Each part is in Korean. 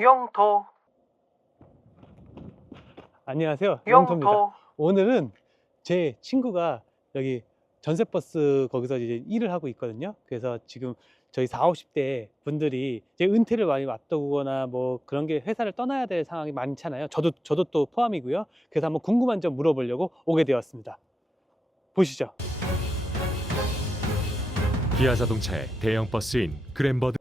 영토. 안녕하세요, 영토입니다. 오늘은 제 친구가 여기 전세버스 거기서 이제 일을 하고 있거든요. 그래서 지금 저희 40, 50대 분들이 이제 은퇴를 많이 앞두거나 뭐 그런 게 회사를 떠나야 될 상황이 많잖아요. 저도 또 포함이고요. 그래서 한번 궁금한 점 물어보려고 오게 되었습니다. 보시죠. 기아 자동차의 대형 버스인 그랜버드.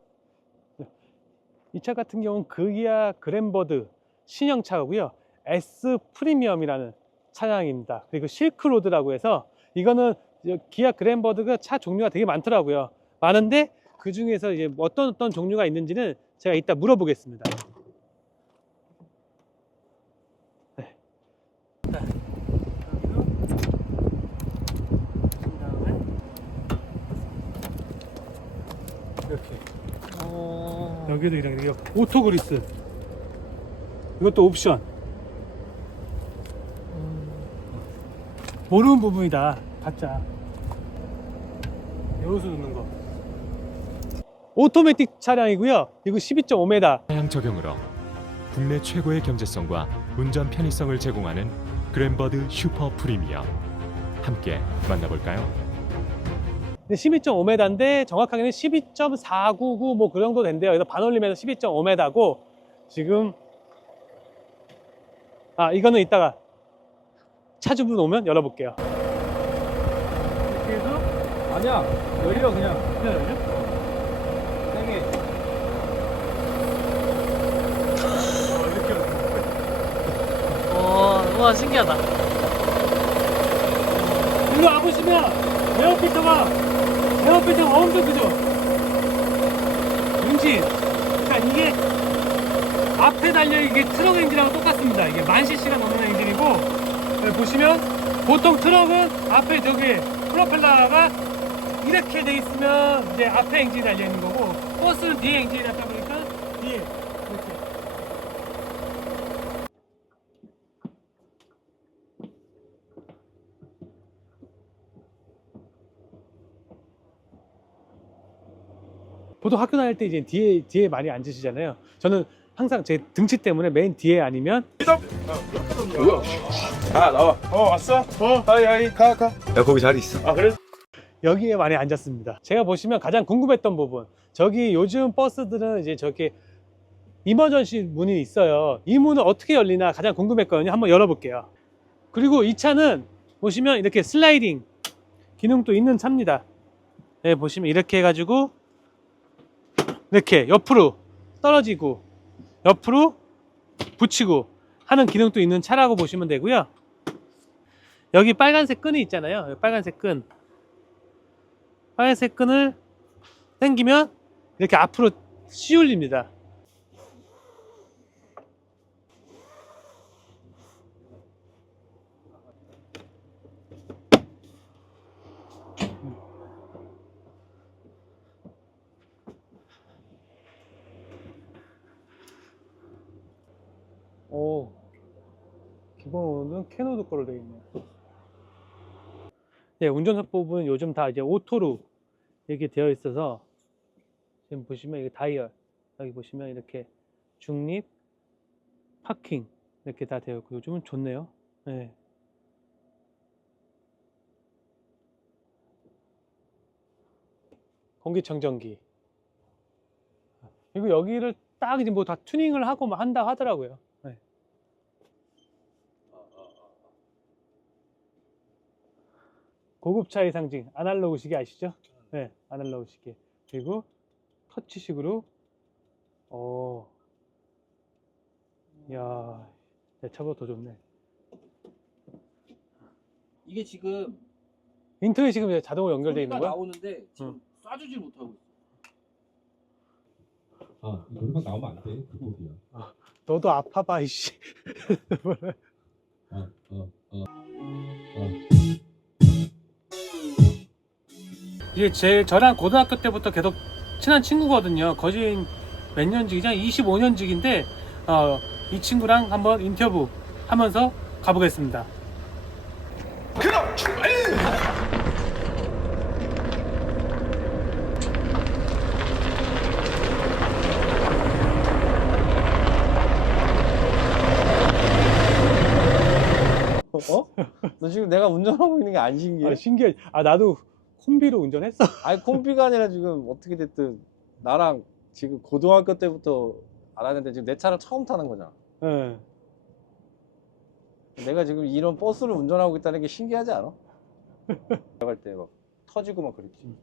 이 차 같은 경우는 그기아 그랜버드 신형차고요. S 프리미엄이라는 차량입니다. 그리고 실크로드라고 해서 이거는 기아 그랜버드가 차 종류가 되게 많더라고요. 많은데 그 중에서 이제 어떤 종류가 있는지는 제가 이따 물어보겠습니다. 네. 이렇게 여기도 이렇게 오토 그리스, 이것도 옵션. 모르는 부분이다 가짜. 여기서 넣는 거 오토매틱 차량이고요. 이거 12.5m. 차량 적용으로 국내 최고의 경제성과 운전 편의성을 제공하는 그랜버드 슈퍼 프리미엄. 함께 만나볼까요? 12.5m인데 정확하게는 12.499 뭐 그 정도 된대요. 그래서 반올림에서 12.5m고 지금 이거는 이따가 차주분 오면 열어볼게요. 이렇게 해서 아니야, 열려 그냥. 열려? 세게. 이렇게 열려. 와 신기하다. 일로 와보시면 에어필터가 엄청 크죠? 엔진. 그러니까 이게 앞에 달려 이게 트럭 엔진하고 똑같습니다. 이게 10,000cc가 넘는 엔진이고, 여기 보시면 보통 트럭은 앞에 저기 프로펠러가 이렇게 돼 있으면 이제 앞에 엔진이 달려 있는 거고, 버스는 뒤에 엔진이 달다 보니까 뒤에 이렇게. 보통 학교 다닐 때 이제 뒤에 많이 앉으시잖아요. 저는 항상 제 등치 때문에 맨 뒤에 아니면 나와. 왔어? 하이, 가. 야, 거기 자리 있어. 그래? 여기에 많이 앉았습니다. 제가 보시면 가장 궁금했던 부분, 저기 요즘 버스들은 이제 저렇게 이머전시 문이 있어요. 이 문은 어떻게 열리나 가장 궁금했거든요. 한번 열어볼게요. 그리고 이 차는 보시면 이렇게 슬라이딩 기능도 있는 차입니다. 네, 보시면 이렇게 해가지고 이렇게 옆으로 떨어지고 옆으로 붙이고 하는 기능도 있는 차라고 보시면 되고요. 여기 빨간색 끈이 있잖아요. 여기 빨간색 끈을 당기면 이렇게 앞으로 씌울립니다. 기본은 캐노드 거로 되어 있네요. 네, 운전석부분은 요즘 다 이제 오토로 이렇게 되어 있어서, 지금 보시면 이게 다이얼, 여기 보시면 이렇게 중립, 파킹 이렇게 다 되어 있고, 요즘은 좋네요. 네. 공기청정기. 그리고 여기를 딱 이제 뭐 다 튜닝을 하고 막 한다 하더라고요. 네. 고급차의 상징 아날로그 시계 아시죠? 네, 아날로그 시계. 그리고 터치식으로. 이야, 내 차보다 더 좋네. 이게 지금 인터넷 지금 이제 자동으로 연결되어 있는 소리가 거야? 나오는데 지금 쏴주질 못하고 있어. 노래방 나오면 안 돼. 그 법이야. 너도 아파봐 이씨. 이게 저랑 고등학교 때부터 계속 친한 친구거든요. 거의 몇 년직이죠? 25년직인데 이 친구랑 한번 인터뷰 하면서 가보겠습니다. 그럼 출발! 어? 너 지금 내가 운전하고 있는 게 안 신기해? 아, 신기해. 아, 나도 콤비로 운전했어. 아니 콤비가 아니라 지금 어떻게 됐든 나랑 지금 고등학교 때부터 알았는데 지금 내 차를 처음 타는 거잖아. 예. 내가 지금 이런 버스를 운전하고 있다는 게 신기하지 않아? 나갈 때 막 터지고 막 그랬지.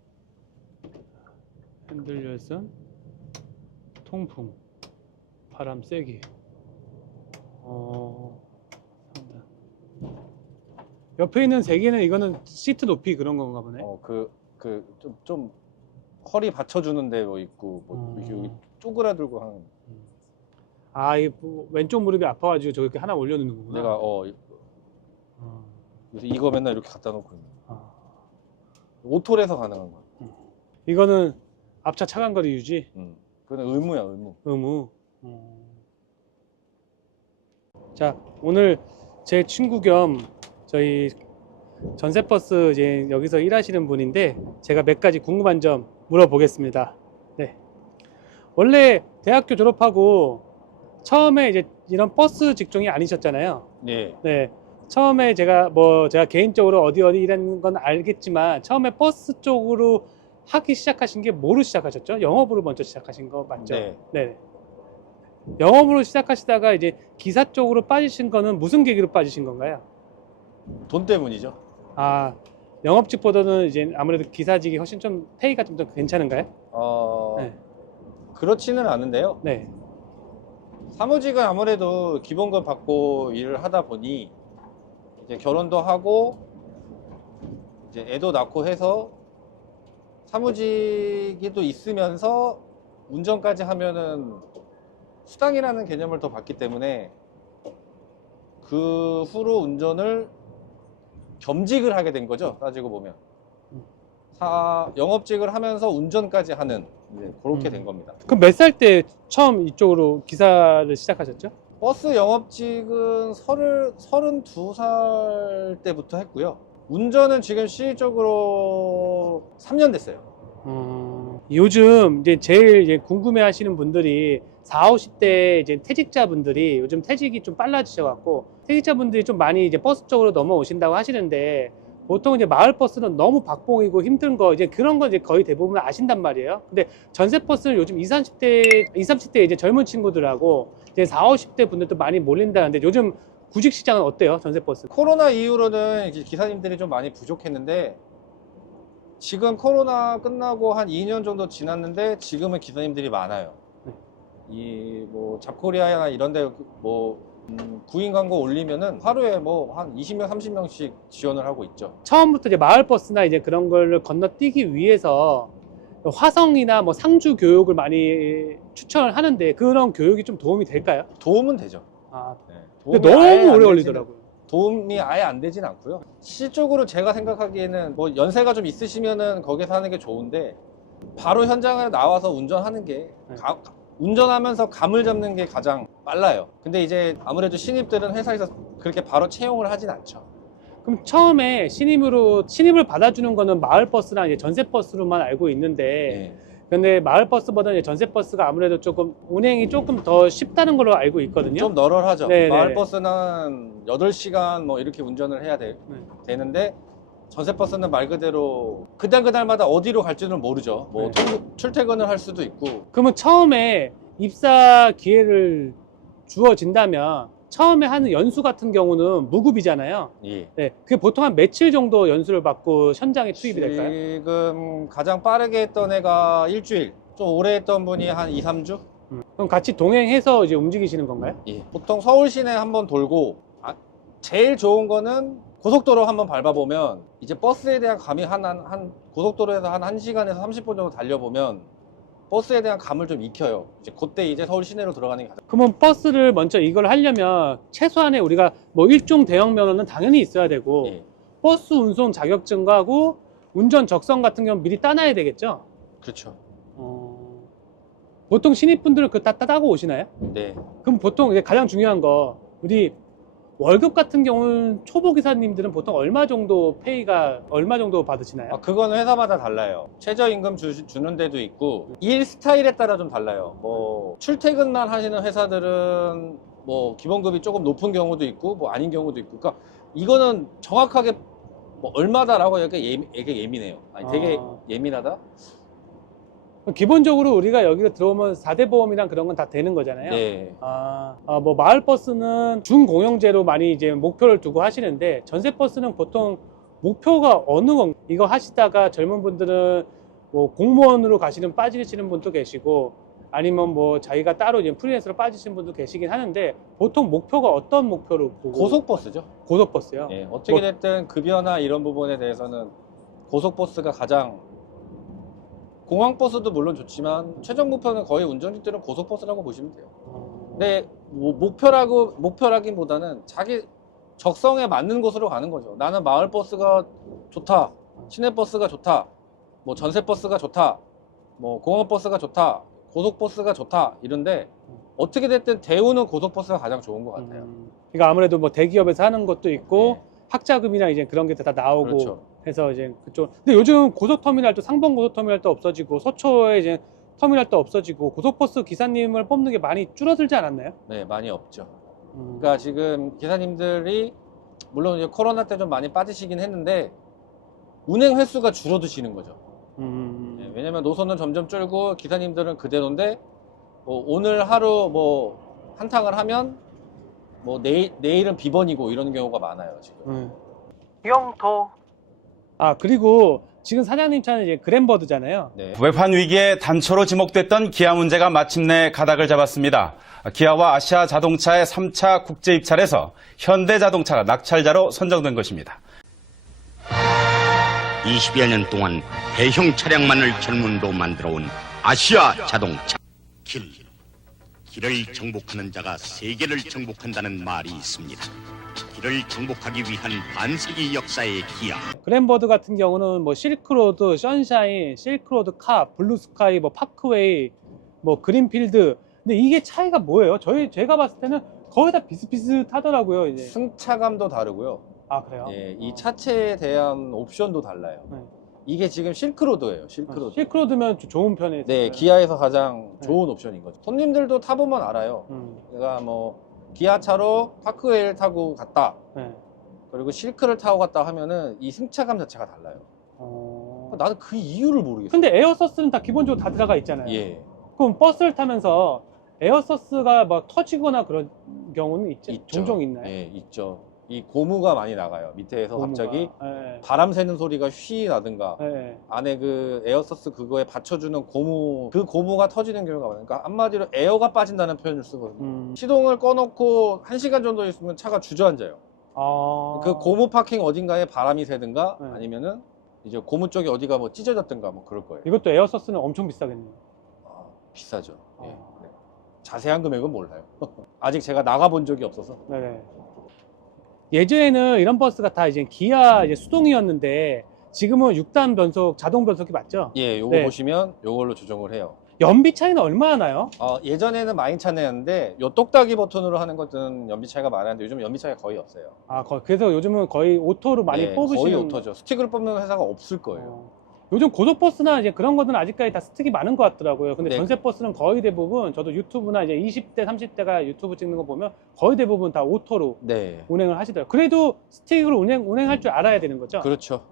핸들 열선, 통풍, 바람 세기. 상단. 옆에 있는 세 개는 이거는 시트 높이 그런 건가 보네. 좀 허리 받쳐주는데 뭐 있고 뭐 이렇게 여기 쪼그라들고 하는. 아, 이 왼쪽 무릎이 아파가지고 저렇게 하나 올려놓는 거구나. 내가 그래서 이거 맨날 이렇게 갖다 놓고 있는. 아. 오톨에서 가능한 거야. 이거는 앞차 차간거리 유지. 그건 의무야 의무. 의무. 자, 오늘 제 친구 겸 저희 전세버스 이제 여기서 일하시는 분인데 제가 몇 가지 궁금한 점 물어보겠습니다. 네. 원래 대학교 졸업하고 처음에 이제 이런 버스 직종이 아니셨잖아요. 네. 네. 처음에 제가 개인적으로 어디 일하는 건 알겠지만 처음에 버스 쪽으로 하기 시작하신 게 뭐로 시작하셨죠? 영업으로 먼저 시작하신 거 맞죠? 네. 네. 영업으로 시작하시다가 이제 기사 쪽으로 빠지신 거는 무슨 계기로 빠지신 건가요? 돈 때문이죠. 아, 영업직보다는 이제 아무래도 기사직이 훨씬 좀 페이가 좀 더 괜찮은가요? 네. 그렇지는 않은데요. 네. 사무직은 아무래도 기본급 받고 일을 하다 보니 이제 결혼도 하고 이제 애도 낳고 해서 사무직이 또 있으면서 운전까지 하면은 수당이라는 개념을 더 받기 때문에 그 후로 운전을 겸직을 하게 된 거죠. 따지고 보면 영업직을 하면서 운전까지 하는 그렇게 된 겁니다. 그럼 몇 살 때 처음 이쪽으로 기사를 시작하셨죠? 버스 영업직은 32살 때부터 했고요. 운전은 지금 실질적으로 3년 됐어요. 요즘 이제 제일 이제 궁금해 하시는 분들이 40, 50대 이제 퇴직자분들이 요즘 퇴직이 좀 빨라지셔갖고 퇴직자분들이 좀 많이 이제 버스 쪽으로 넘어오신다고 하시는데 보통 이제 마을버스는 너무 박봉이고 힘든 거 이제 그런 거 이제 거의 대부분 아신단 말이에요. 근데 전세버스는 요즘 20, 30대 이제 젊은 친구들하고 이제 40, 50대 분들도 많이 몰린다는데 요즘 구직 시장은 어때요? 전세버스? 코로나 이후로는 이제 기사님들이 좀 많이 부족했는데 지금 코로나 끝나고 한 2년 정도 지났는데 지금은 기사님들이 많아요. 이 뭐 잡코리아나 이런데 뭐 구인 광고 올리면은 하루에 뭐 한 20명, 30명씩 지원을 하고 있죠. 처음부터 이제 마을버스나 이제 그런 걸 건너뛰기 위해서 화성이나 뭐 상주 교육을 많이 추천을 하는데 그런 교육이 좀 도움이 될까요? 도움은 되죠. 아, 네. 근데 도움이 아예 너무 안 오래 되지는- 걸리더라고요. 도움이 아예 안 되진 않고요. 실적으로 제가 생각하기에는 뭐 연세가 좀 있으시면은 거기서 하는 게 좋은데 바로 현장에 나와서 운전하는 게 네. 운전하면서 감을 잡는 게 가장 빨라요. 근데 이제 아무래도 신입들은 회사에서 그렇게 바로 채용을 하진 않죠. 그럼 처음에 신입을 받아주는 거는 마을버스랑 이제 전세버스로만 알고 있는데 네. 근데 마을버스보다는 이제 전세버스가 아무래도 조금 운행이 조금 더 쉽다는 걸로 알고 있거든요. 좀 널널하죠. 네네. 마을버스는 8시간 뭐 이렇게 운전을 해야 되는데 전세버스는 말 그대로 그달마다 어디로 갈지는 모르죠. 뭐 출퇴근을 할 수도 있고. 그러면 처음에 입사 기회를 주어진다면 처음에 하는 연수 같은 경우는 무급이잖아요. 예. 네, 그게 보통 한 며칠 정도 연수를 받고 현장에 투입이 될까요? 지금 가장 빠르게 했던 애가 일주일, 좀 오래 했던 분이 한 2, 3주? 그럼 같이 동행해서 이제 움직이시는 건가요? 예. 보통 서울 시내 한번 돌고 제일 좋은 거는 고속도로 한번 밟아보면 이제 버스에 대한 감이 한 고속도로에서 한 1시간에서 30분 정도 달려보면 버스에 대한 감을 좀 익혀요. 이제 그때 이제 서울 시내로 들어가는 게 가장. 그러면 버스를 먼저 이걸 하려면 최소한의 우리가 뭐 일종 대형 면허는 당연히 있어야 되고 예. 버스 운송 자격증하고 운전 적성 같은 경우는 미리 따놔야 되겠죠? 그렇죠. 보통 신입분들은 그거 다 따고 오시나요? 네. 그럼 보통 이제 가장 중요한 거 우리 월급 같은 경우는 초보 기사님들은 보통 얼마 정도 받으시나요? 그거는 회사마다 달라요. 최저임금 주는 데도 있고 일 스타일에 따라 좀 달라요. 뭐 출퇴근만 하시는 회사들은 뭐 기본급이 조금 높은 경우도 있고 뭐 아닌 경우도 있고, 그러니까 이거는 정확하게 뭐 얼마다라고 이게 예민해요. 아니 되게 예민하다. 기본적으로 우리가 여기가 들어오면 4대 보험이랑 그런 건 다 되는 거잖아요. 네. 뭐 마을버스는 준공영제로 많이 이제 목표를 두고 하시는데, 전세버스는 보통 목표가 어느 건, 이거 하시다가 젊은 분들은 뭐 공무원으로 빠지시는 분도 계시고, 아니면 뭐 자기가 따로 이제 프리랜서로 빠지시는 분도 계시긴 하는데, 보통 목표가 어떤 목표로 보고? 고속버스죠. 고속버스요? 예, 어떻게 됐든 급여나 이런 부분에 대해서는 고속버스가 가장, 공항버스도 물론 좋지만 최종 목표는 거의 운전직들은 고속버스라고 보시면 돼요. 근데 뭐 목표라기보다는 자기 적성에 맞는 곳으로 가는 거죠. 나는 마을버스가 좋다, 시내버스가 좋다, 뭐 전세버스가 좋다, 뭐 공항버스가 좋다, 고속버스가 좋다 이런데, 어떻게 됐든 대우는 고속버스가 가장 좋은 것 같아요. 그러니까 아무래도 뭐 대기업에서 하는 것도 있고, 네. 학자금이나 이제 그런 게 다 나오고 그렇죠. 해서 이제 그쪽. 근데 요즘 고속터미널도, 상봉 고속터미널도 없어지고, 서초에 이제 터미널도 없어지고, 고속버스 기사님을 뽑는 게 많이 줄어들지 않았나요? 네, 많이 없죠. 그러니까 지금 기사님들이 물론 이제 코로나 때 좀 많이 빠지시긴 했는데 운행 횟수가 줄어드시는 거죠. 네, 왜냐면 노선은 점점 줄고 기사님들은 그대로인데, 뭐 오늘 하루 뭐 한탕을 하면 뭐 내일은 비번이고 이런 경우가 많아요 지금. 영토. 그리고 지금 사장님 차는 이제 그랜버드잖아요. 네. 외판 위기에 단초로 지목됐던 기아 문제가 마침내 가닥을 잡았습니다. 기아와 아시아 자동차의 3차 국제 입찰에서 현대자동차가 낙찰자로 선정된 것입니다. 20여 년 동안 대형 차량만을 전문으로 만들어온 아시아 자동차. 길을 정복하는 자가 세계를 정복한다는 말이 있습니다. 길을 정복하기 위한 반세기 역사의 기아. 그랜버드 같은 경우는 뭐 실크로드, 선샤인, 실크로드 캅, 블루스카이, 뭐 파크웨이, 뭐 그린필드. 근데 이게 차이가 뭐예요? 제가 봤을 때는 거의 다 비슷비슷하더라고요, 이제. 승차감도 다르고요. 그래요? 예, 이 차체에 대한 옵션도 달라요. 네. 이게 지금 실크로드예요. 실크로드. 실크로드면 좋은 편에. 네, 기아에서 가장 네. 좋은 옵션인 거죠. 손님들도 타보면 알아요. 내가 뭐 기아차로 파크웨이를 타고 갔다, 네. 그리고 실크를 타고 갔다 하면은 이 승차감 자체가 달라요. 나는 그 이유를 모르겠어요. 근데 에어서스는 다 기본적으로 다 들어가 있잖아요. 예, 그럼 버스를 타면서 에어서스가 막 터지거나 그런 경우는 있죠. 종종 있나요? 예, 있죠. 이 고무가 많이 나가요. 밑에서 고무가. 갑자기 예. 바람 새는 소리가 휘 나든가, 예. 안에 그 에어서스 그거에 받쳐주는 고무, 그 고무가 터지는 경우가 많아요. 그러니까 한마디로 에어가 빠진다는 표현을 쓰거든요. 시동을 꺼놓고 1시간 정도 있으면 차가 주저앉아요. 그 고무 파킹 어딘가에 바람이 새든가, 네. 아니면은 이제 고무 쪽이 어디가 뭐 찢어졌든가 뭐 그럴 거예요. 이것도 에어서스는 엄청 비싸겠네요. 비싸죠. 예. 아. 네. 자세한 금액은 몰라요. 아직 제가 나가본 적이 없어서. 네네. 예전에는 이런 버스가 다 이제 기아 이제 수동이었는데, 지금은 6단 변속, 자동 변속이 맞죠? 예, 요거 네. 보시면 요걸로 조정을 해요. 연비 차이는 얼마나 나요? 예전에는 많이 차내는데 요 똑딱이 버튼으로 하는 것은 연비 차이가 많았는데 요즘 연비 차이가 거의 없어요. 그래서 요즘은 거의 오토로 많이 예, 뽑으시는. 거의 오토죠. 스틱을 뽑는 회사가 없을 거예요. 요즘 고속버스나 이제 그런 것들은 아직까지 다 스틱이 많은 것 같더라고요. 근데 네. 전세버스는 거의 대부분, 저도 유튜브나 이제 20대, 30대가 유튜브 찍는 거 보면 거의 대부분 다 오토로 네, 운행을 하시더라고요. 그래도 스틱으로 운행할 줄 알아야 되는 거죠? 그렇죠.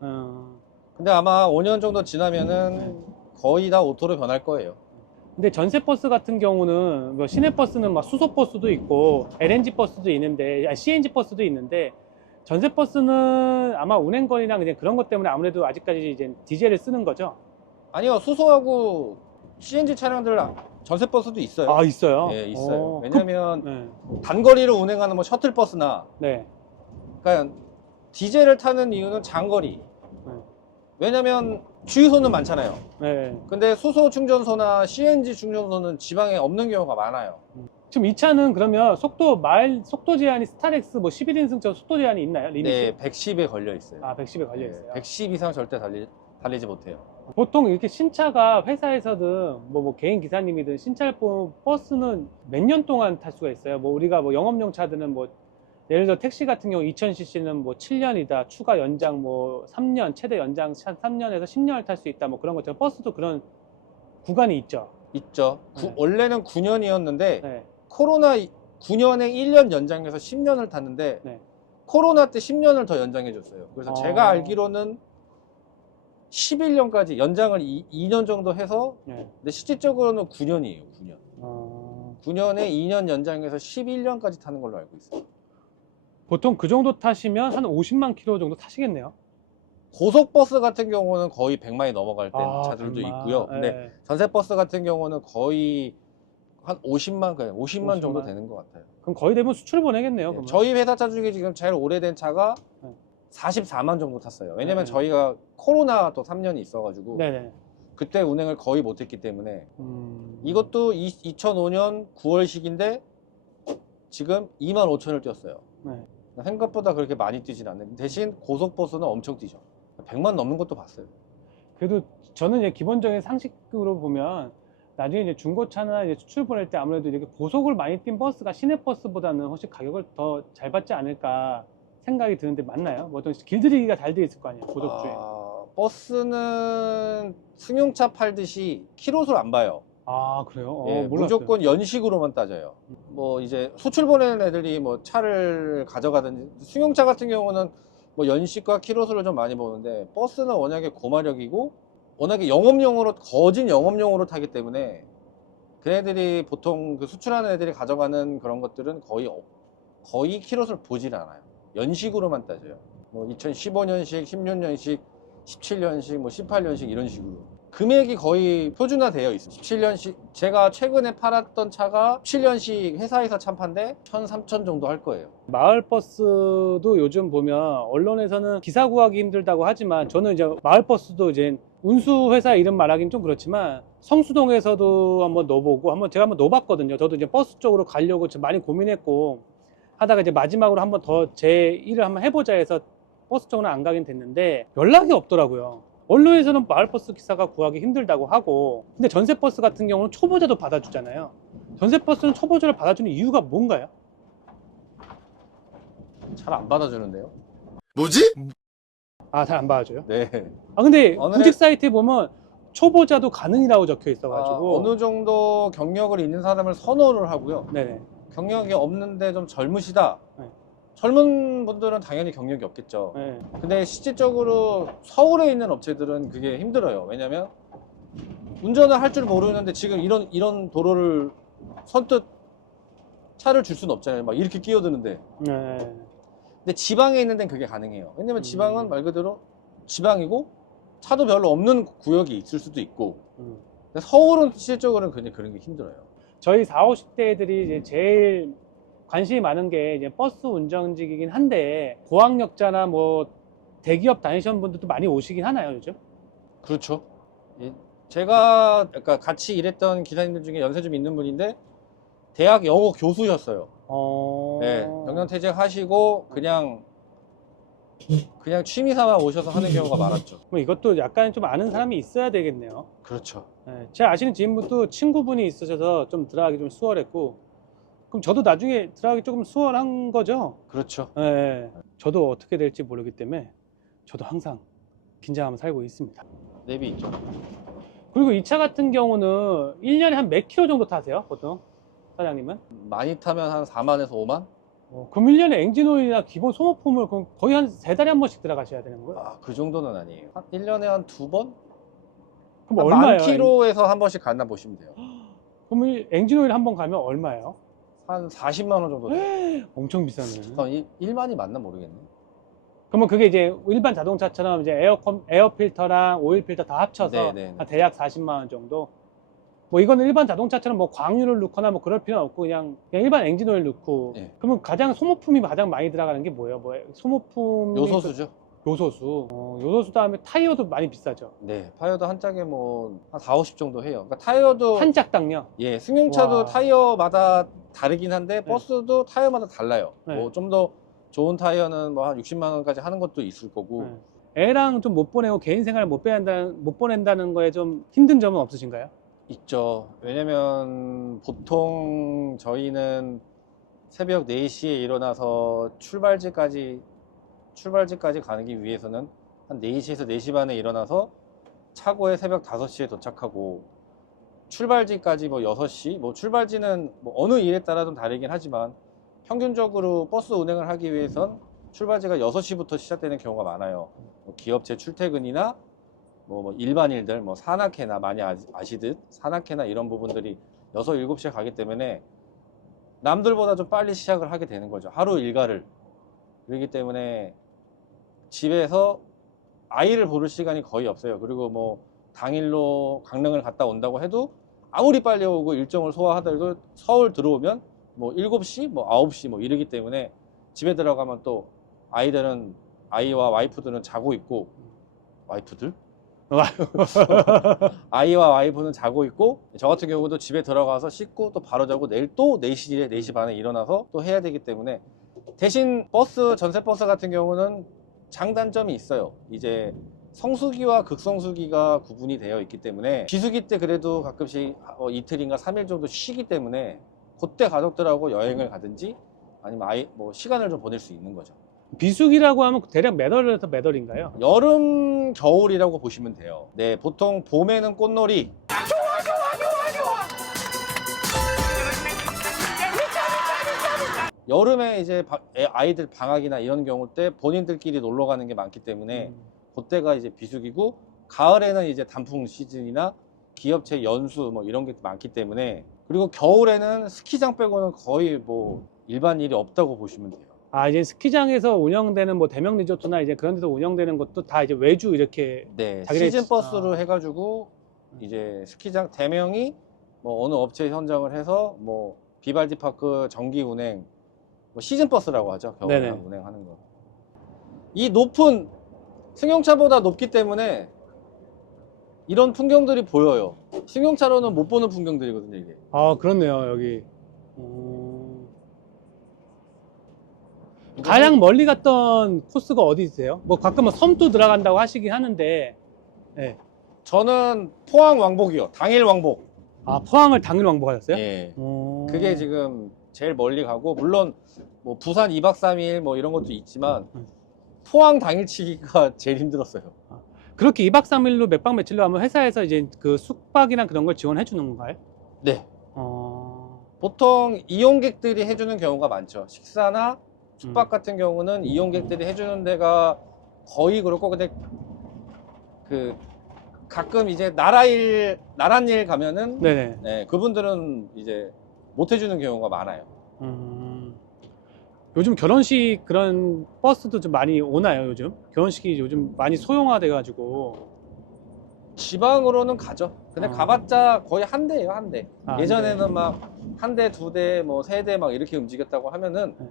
어. 근데 아마 5년 정도 지나면은 거의 다 오토로 변할 거예요. 근데 전세버스 같은 경우는, 뭐 시내버스는 막 수소버스도 있고 LNG 버스도 있는데, CNG 버스도 있는데, 전세버스는 아마 운행거리랑 그냥 그런 것 때문에 아무래도 아직까지 이제 디젤을 쓰는 거죠? 아니요, 수소하고 CNG 차량들 전세 버스도 있어요. 있어요? 예, 있어요. 어, 왜냐면 네. 단거리를 운행하는 뭐 셔틀버스나, 네. 그러니까 디젤을 타는 이유는 장거리. 네. 왜냐면 주유소는 많잖아요. 네. 근데 수소 충전소나 CNG 충전소는 지방에 없는 경우가 많아요. 지금 이 차는 그러면 속도 제한이 스타렉스 뭐 11인승처럼 속도 제한이 있나요? 리밋이? 네, 110에 걸려 있어요. 110에 걸려 있어요. 110 이상 절대 달리지 못해요. 보통 이렇게 신차가 회사에서든 뭐 개인 기사님이든 신차를 뽑은 버스는 몇 년 동안 탈 수가 있어요. 뭐 우리가 뭐 영업용 차들은 뭐 예를 들어 택시 같은 경우 2000cc는 뭐 7년이다. 추가 연장 뭐 3년, 최대 연장 3년에서 10년을 탈 수 있다. 뭐 그런 것처럼 버스도 그런 구간이 있죠. 있죠. 네. 원래는 9년이었는데 네. 코로나 9년에 1년 연장해서 10년을 탔는데 네. 코로나 때 10년을 더 연장해 줬어요. 그래서 어. 제가 알기로는 11년까지 연장을 2년 정도 해서 네. 근데 실질적으로는 9년이에요. 9년. 어, 9년에 2년 연장해서 11년까지 타는 걸로 알고 있어요. 보통 그 정도 타시면 한 50만 킬로 정도 타시겠네요. 고속버스 같은 경우는 거의 100만이 넘어갈 때 아, 차들도 100만. 있고요. 근데 네. 전세버스 같은 경우는 거의 한 50만, 그냥 50만 정도 50만. 되는 것 같아요. 그럼 거의 대부분 수출 보내겠네요. 네, 그러면. 저희 회사 차 중에 지금 제일 오래된 차가 네. 44만 정도 탔어요. 왜냐면 네. 저희가 코로나 또 3년이 있어가지고 네네. 그때 운행을 거의 못했기 때문에 음... 이것도 2005년 9월식인데 지금 2만 5천을 뛰었어요. 네. 생각보다 그렇게 많이 뛰진 않는데 대신 고속버스는 엄청 뛰죠. 100만 넘는 것도 봤어요. 그래도 저는 이제 기본적인 상식으로 보면 나중에 이제 중고차나 이제 수출 보낼 때 아무래도 이렇게 고속을 많이 뛴 버스가 시내버스보다는 훨씬 가격을 더 잘 받지 않을까 생각이 드는데 맞나요? 뭐 어떤 길들이기가 잘 돼 있을 거 아니에요, 고속 주행. 버스는 승용차 팔듯이 키로수를 안 봐요. 아, 그래요? 예, 몰랐어요. 무조건 연식으로만 따져요. 뭐 이제 수출 보내는 애들이 뭐 차를 가져가든지 승용차 같은 경우는 뭐 연식과 키로수를 좀 많이 보는데 버스는 워낙에 고마력이고 워낙에 영업용으로 거진 영업용으로 타기 때문에 걔네들이 보통 그 수출하는 애들이 가져가는 그런 것들은 거의 키로수를 보질 않아요. 연식으로만 따져요. 뭐 2015년식, 16년식, 17년식, 뭐 18년식 이런 식으로. 금액이 거의 표준화되어 있습니다. 17년식, 제가 최근에 팔았던 차가 17년식 회사에서 참판데 1,300 정도 할 거예요. 마을버스도 요즘 보면 언론에서는 기사 구하기 힘들다고 하지만 저는 이제 마을버스도 이제 운수회사 이름 말하기는 좀 그렇지만 성수동에서도 한번 넣어보고 제가 한번 넣어봤거든요. 저도 이제 버스 쪽으로 가려고 좀 많이 고민했고 하다가 이제 마지막으로 한번 더 제 일을 한번 해보자 해서 버스 쪽으로 안 가긴 됐는데 연락이 없더라고요. 언론에서는 마을버스 기사가 구하기 힘들다고 하고 근데 전세버스 같은 경우는 초보자도 받아주잖아요. 전세버스는 초보자를 받아주는 이유가 뭔가요? 잘 안 받아주는데요. 뭐지? 아, 잘 안 받아줘요? 네. 아, 근데 어느 구직 사이트에 보면 초보자도 가능이라고 적혀 있어가지고 어느 정도 경력을 있는 사람을 선호를 하고요. 네네. 경력이 없는데 좀 젊으시다. 네. 젊은 분들은 당연히 경력이 없겠죠. 네. 근데 실질적으로 서울에 있는 업체들은 그게 힘들어요. 왜냐면 운전을 할 줄 모르는데 지금 이런 도로를 선뜻 차를 줄 수는 없잖아요. 막 이렇게 끼어드는데. 네. 근데 지방에 있는 데는 그게 가능해요. 왜냐면 지방은 말 그대로 지방이고 차도 별로 없는 구역이 있을 수도 있고. 근데 서울은 실질적으로는 그런 게 힘들어요. 저희 40, 50대들이 이제 제일 관심이 많은 게 이제 버스 운전직이긴 한데 고학력자나 뭐 대기업 다니시는 분들도 많이 오시긴 하나요, 요즘? 그렇죠. 제가 그러니까 같이 일했던 기사님들 중에 연세 좀 있는 분인데 대학 영어 교수셨어요. 네, 정년퇴직하시고 그냥 취미 삼아 오셔서 하는 경우가 많았죠. 뭐 이것도 약간 좀 아는 사람이 있어야 되겠네요. 그렇죠. 네, 제가 아시는 지인분도 친구분이 있으셔서 좀 들어가기 좀 수월했고 그럼 저도 나중에 들어가기 조금 수월한 거죠? 그렇죠. 네, 저도 어떻게 될지 모르기 때문에 저도 항상 긴장하며 살고 있습니다. 내비 있죠. 그리고 이 차 같은 경우는 1년에 한 몇 킬로 정도 타세요, 보통? 사장님은? 많이 타면 한 4만에서 5만? 그럼 1년에 엔진오일이나 기본 소모품을 그럼 거의 한 3달에 한 번씩 들어가셔야 되는 거예요? 아, 그 정도는 아니에요. 한 1년에 한 2번? 그럼 한 얼마예요? 10,000km에서 한 번씩 갔나 보시면 돼요. 그럼 엔진오일 한 번 가면 얼마예요? 한 40만 원 정도 돼요. 엄청 비싸네. 1만이 맞나 모르겠네. 그러면 그게 이제 일반 자동차처럼 이제 에어 필터랑 오일 필터 다 합쳐서 네네. 한 대략 40만 원 정도? 뭐 이거는 일반 자동차처럼 뭐 광유를 넣거나 뭐 그럴 필요는 없고 그냥 일반 엔진 오일 넣고. 네. 그러면 소모품이 가장 많이 들어가는 게 뭐예요? 소모품 요소수죠. 요소수. 요소수 다음에 타이어도 많이 비싸죠. 네, 타이어도 한 짝에 뭐 한 4, 50 정도 해요. 그러니까 타이어도 한 짝당요. 예, 승용차도 와. 타이어마다 다르긴 한데 버스도 타이어마다 달라요. 네. 뭐 좀 더 좋은 타이어는 뭐 한 60만 원까지 하는 것도 있을 거고. 네. 애랑 좀 못 보내고 개인 생활을 못 보낸다는 거에 좀 힘든 점은 없으신가요? 있죠. 왜냐면 보통 저희는 새벽 4시에 일어나서 출발지까지 가기 위해서는 한 4시에서 4시 반에 일어나서 차고에 새벽 5시에 도착하고 출발지까지 뭐 6시, 뭐 출발지는 뭐 어느 일에 따라 좀 다르긴 하지만 평균적으로 버스 운행을 하기 위해선 출발지가 6시부터 시작되는 경우가 많아요. 뭐 기업체 출퇴근이나 뭐 일반인들, 뭐 산악회나 많이 아시듯 산악회나 이런 부분들이 6, 7시에 가기 때문에 남들보다 좀 빨리 시작을 하게 되는 거죠. 하루 일과를. 그렇기 때문에 집에서 아이를 보를 시간이 거의 없어요. 그리고 뭐 당일로 강릉을 갔다 온다고 해도 아무리 빨리 오고 일정을 소화하더라도 서울 들어오면 뭐 7시, 뭐 9시 뭐 이러기 때문에 집에 들어가면 또 아이들은, 아이와 와이프들은 자고 있고, 와이프들? 아이와 와이프는 자고 있고, 저 같은 경우도 집에 들어가서 씻고 또 바로 자고 내일 또 4시에 4시 반에 일어나서 또 해야 되기 때문에, 대신 버스, 전세버스 같은 경우는 장단점이 있어요. 이제 성수기와 극성수기가 구분이 되어 있기 때문에 비수기 때 그래도 가끔씩 이틀인가 3일 정도 쉬기 때문에 그때 가족들하고 여행을 가든지 아니면 뭐 시간을 좀 보낼 수 있는 거죠. 비수기라고 하면 대략 몇 월에서 몇 월인가요? 여름, 겨울이라고 보시면 돼요. 네, 보통 봄에는 꽃놀이. 여름에 이제 아이들 방학이나 이런 경우 때 본인들끼리 놀러 가는 게 많기 때문에 그때가 이제 비수기고, 가을에는 이제 단풍 시즌이나 기업체 연수 뭐 이런 게 많기 때문에, 그리고 겨울에는 스키장 빼고는 거의 뭐 일반 일이 없다고 보시면 돼요. 아, 이제 스키장에서 운영되는 뭐 대명 리조트나 이제 그런 데서 운영되는 것도 다 이제 외주 이렇게. 네, 자기네- 시즌 버스로 해가지고 이제 스키장 대명이 뭐 어느 업체에 선정을 해서 뭐 비발디 파크 정기 운행, 뭐 시즌 버스라고 하죠. 겨울에 네네. 운행하는 거. 이 높은 승용차보다 높기 때문에 이런 풍경들이 보여요. 승용차로는 못 보는 풍경들이거든요, 이게. 아, 그렇네요, 여기. 가장 멀리 갔던 코스가 어디세요? 뭐 가끔은 섬도 들어간다고 하시긴 하는데. 네. 저는 포항 왕복이요. 당일 왕복. 아, 포항을 당일 왕복하셨어요? 예. 오. 그게 지금 제일 멀리 가고, 물론 뭐 부산 2박 3일 뭐 이런 것도 있지만 포항 당일치기가 제일 힘들었어요. 그렇게 2박 3일로 몇 박 며칠로 하면 회사에서 이제 그 숙박이나 그런 걸 지원해 주는 건가요? 네. 어. 보통 이용객들이 해주는 경우가 많죠. 식사나 숙박 같은 경우는 이용객들이 해주는 데가 거의 그렇고, 근데 그 가끔 이제 나랏일 가면은 네네. 네, 그분들은 이제 못 해주는 경우가 많아요. 요즘 결혼식 그런 버스도 좀 많이 오나요, 요즘? 결혼식이 요즘 많이 소형화돼가지고. 지방으로는 가죠. 근데 아. 가봤자 거의 한 대예요, 한 대. 아, 예전에는 막 한 대, 두 대, 뭐 세 대 막 이렇게 움직였다고 하면은 네.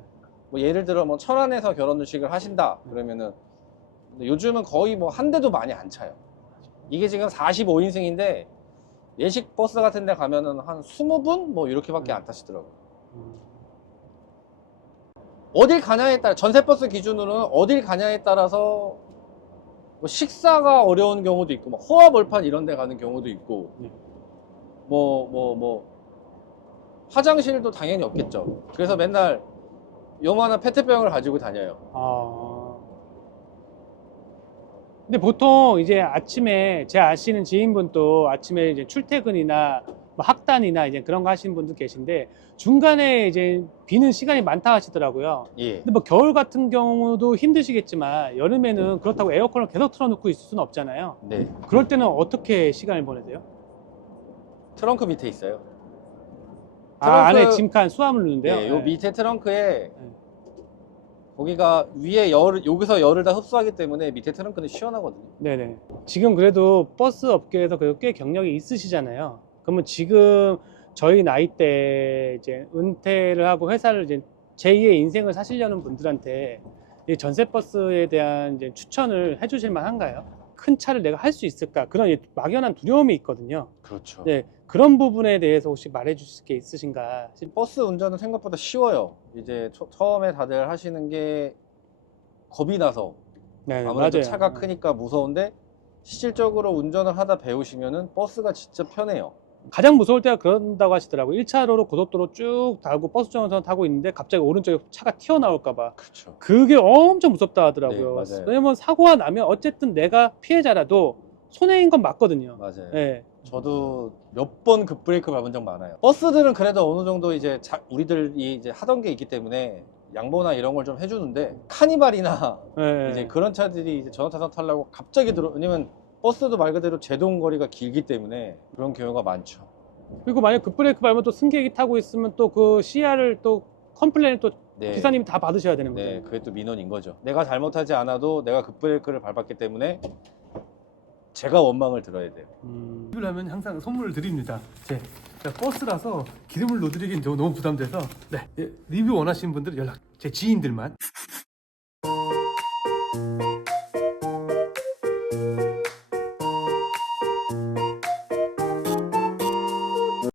뭐 예를 들어 뭐 천안에서 결혼식을 하신다 그러면은, 근데 요즘은 거의 뭐 한 대도 많이 안 차요. 이게 지금 45인승인데 예식 버스 같은 데 가면은 한 20분 뭐 이렇게밖에 안 타시더라고요. 어딜 가냐에 따라, 전세버스 기준으로는 어딜 가냐에 따라서 뭐 식사가 어려운 경우도 있고, 뭐 호화벌판 이런 데 가는 경우도 있고, 뭐 화장실도 당연히 없겠죠. 그래서 맨날 요만한 페트병을 가지고 다녀요. 아. 근데 보통 이제 아침에 제 아시는 지인분도 아침에 이제 출퇴근이나 뭐 학단이나 이제 그런 거 하시는 분들 계신데 중간에 이제 비는 시간이 많다 하시더라고요. 예. 근데 뭐 겨울 같은 경우도 힘드시겠지만 여름에는 그렇다고 에어컨을 계속 틀어놓고 있을 수는 없잖아요. 네. 그럴 때는 어떻게 시간을 보내세요? 트렁크 밑에 있어요. 아, 트렁크- 안에 짐칸 수화물 넣는데요? 네, 요 네. 밑에 트렁크에 거기가 위에 여기서 열을 다 흡수하기 때문에 밑에 트렁크는 시원하거든요. 네네. 지금 그래도 버스 업계에서 그래도 꽤 경력이 있으시잖아요. 그러면 지금 저희 나이 때 이제 은퇴를 하고 회사를 이제 제2의 인생을 사시려는 분들한테 이 전세버스에 대한 이제 추천을 해주실 만한가요? 큰 차를 내가 할 수 있을까? 그런 막연한 두려움이 있거든요. 그렇죠. 네, 그런 부분에 대해서 혹시 말해주실 게 있으신가? 버스 운전은 생각보다 쉬워요. 이제 처음에 다들 하시는 게 겁이 나서, 네, 아무래도 맞아요. 차가 크니까 무서운데 실질적으로 운전을 하다 배우시면은 버스가 진짜 편해요. 가장 무서울 때가 그런다고 하시더라고요. 1차로로 고속도로 쭉 달고 버스 정선 타고 있는데 갑자기 오른쪽에 차가 튀어나올까봐. 그렇죠. 그게 엄청 무섭다 하더라고요. 네, 맞아요. 왜냐면 사고가 나면 어쨌든 내가 피해자라도 손해인 건 맞거든요. 맞아요. 네. 저도 몇 번 급브레이크 밟은 적 많아요. 버스들은 그래도 어느 정도 이제 우리들이 이제 하던 게 있기 때문에 양보나 이런 걸 좀 해주는데 카니발이나 네. 이제 그런 차들이 이제 전원타선 타려고 갑자기 왜냐면 버스도 말 그대로 제동 거리가 길기 때문에 그런 경우가 많죠. 그리고 만약 급브레이크 밟으면 또 승객이 타고 있으면 또 그 CR을 또 컴플레인을 또 네. 기사님이 다 받으셔야 되는 거죠. 네, 그게 또 민원인 거죠. 내가 잘못하지 않아도 내가 급브레이크를 밟았기 때문에 제가 원망을 들어야 돼요. 리뷰를 하면 항상 선물을 드립니다. 제가 버스라서 기름을 넣어드리긴 너무 부담돼서 네, 리뷰 원하시는 분들은 연락 제 지인들만